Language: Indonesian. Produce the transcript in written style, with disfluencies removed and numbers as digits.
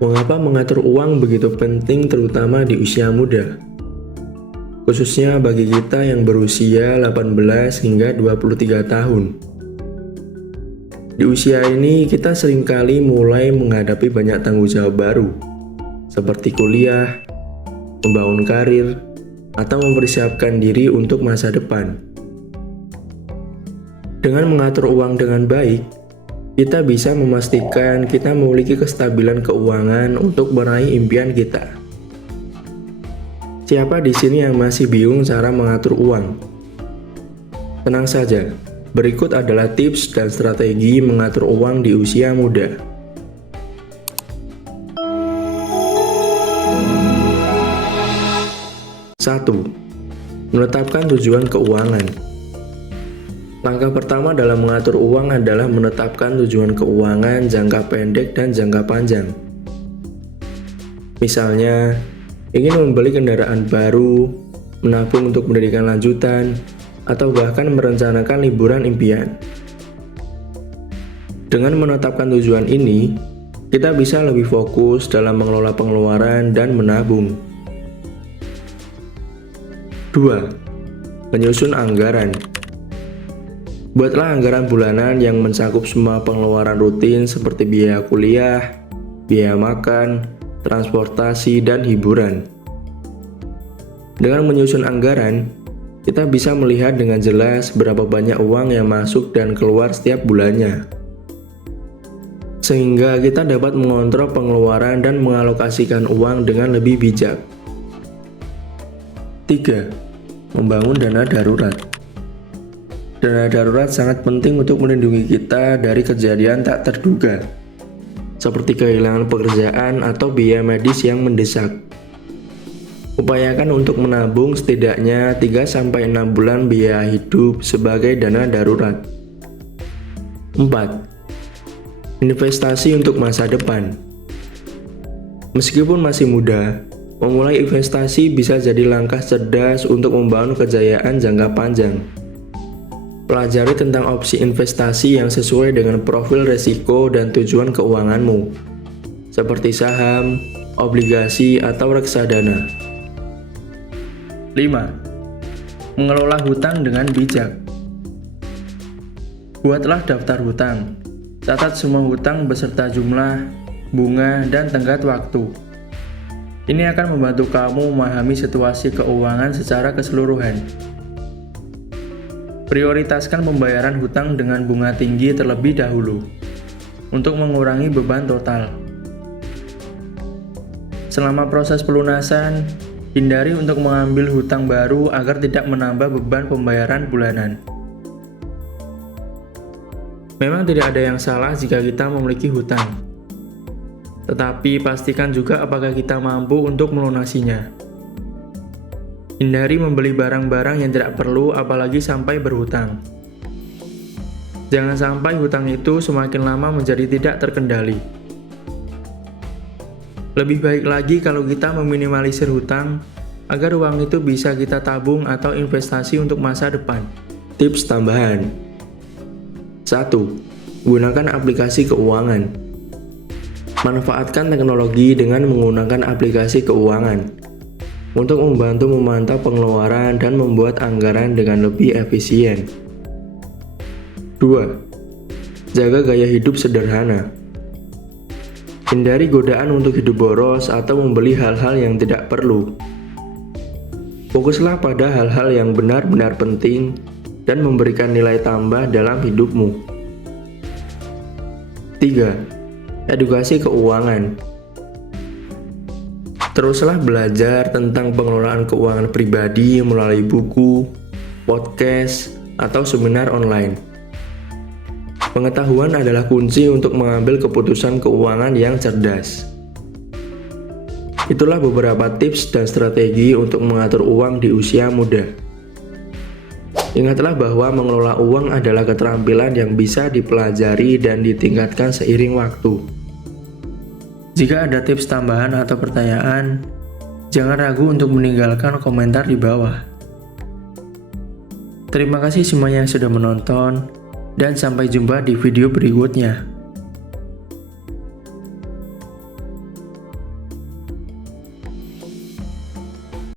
Mengapa mengatur uang begitu penting terutama di usia muda? Khususnya bagi kita yang berusia 18 hingga 23 tahun. Di usia ini kita seringkali mulai menghadapi banyak tanggung jawab baru, seperti kuliah, membangun karir, atau mempersiapkan diri untuk masa depan. Dengan mengatur uang dengan baik, kita bisa memastikan kita memiliki kestabilan keuangan untuk meraih impian kita. Siapa di sini yang masih bingung cara mengatur uang? Tenang saja, berikut adalah tips dan strategi mengatur uang di usia muda. Satu, menetapkan tujuan keuangan. Langkah pertama dalam mengatur uang adalah menetapkan tujuan keuangan jangka pendek dan jangka panjang. Misalnya, ingin membeli kendaraan baru, menabung untuk pendidikan lanjutan, atau bahkan merencanakan liburan impian. Dengan menetapkan tujuan ini, kita bisa lebih fokus dalam mengelola pengeluaran dan menabung. 2. Menyusun anggaran. Buatlah anggaran bulanan yang mencakup semua pengeluaran rutin seperti biaya kuliah, biaya makan, transportasi, dan hiburan. Dengan menyusun anggaran, kita bisa melihat dengan jelas berapa banyak uang yang masuk dan keluar setiap bulannya. Sehingga kita dapat mengontrol pengeluaran dan mengalokasikan uang dengan lebih bijak. 3. Membangun dana darurat. Dana darurat sangat penting untuk melindungi kita dari kejadian tak terduga, seperti kehilangan pekerjaan atau biaya medis yang mendesak. Upayakan untuk menabung setidaknya 3-6 bulan biaya hidup sebagai dana darurat. 4. Investasi untuk masa depan. Meskipun masih muda, memulai investasi bisa jadi langkah cerdas untuk membangun kejayaan jangka panjang. Pelajari tentang opsi investasi yang sesuai dengan profil risiko dan tujuan keuanganmu, seperti saham, obligasi, atau reksadana. 5. Mengelola hutang dengan bijak. Buatlah daftar hutang. Catat semua hutang beserta jumlah, bunga, dan tenggat waktu. Ini akan membantu kamu memahami situasi keuangan secara keseluruhan. Prioritaskan pembayaran hutang dengan bunga tinggi terlebih dahulu untuk mengurangi beban total. Selama proses pelunasan, hindari untuk mengambil hutang baru agar tidak menambah beban pembayaran bulanan. Memang tidak ada yang salah jika kita memiliki hutang, tetapi pastikan juga apakah kita mampu untuk melunasinya. Hindari membeli barang-barang yang tidak perlu, apalagi sampai berhutang. Jangan sampai hutang itu semakin lama menjadi tidak terkendali. Lebih baik lagi kalau kita meminimalisir hutang, agar uang itu bisa kita tabung atau investasi untuk masa depan. Tips tambahan. 1. Gunakan aplikasi keuangan. Manfaatkan teknologi dengan menggunakan aplikasi keuangan untuk membantu memantau pengeluaran dan membuat anggaran dengan lebih efisien. 2. Jaga gaya hidup sederhana. Hindari godaan untuk hidup boros atau membeli hal-hal yang tidak perlu. Fokuslah pada hal-hal yang benar-benar penting dan memberikan nilai tambah dalam hidupmu. 3. Edukasi keuangan. Teruslah belajar tentang pengelolaan keuangan pribadi melalui buku, podcast, atau seminar online. Pengetahuan adalah kunci untuk mengambil keputusan keuangan yang cerdas. Itulah beberapa tips dan strategi untuk mengatur uang di usia muda. Ingatlah bahwa mengelola uang adalah keterampilan yang bisa dipelajari dan ditingkatkan seiring waktu. Jika ada tips tambahan atau pertanyaan, jangan ragu untuk meninggalkan komentar di bawah. Terima kasih semuanya yang sudah menonton, dan sampai jumpa di video berikutnya.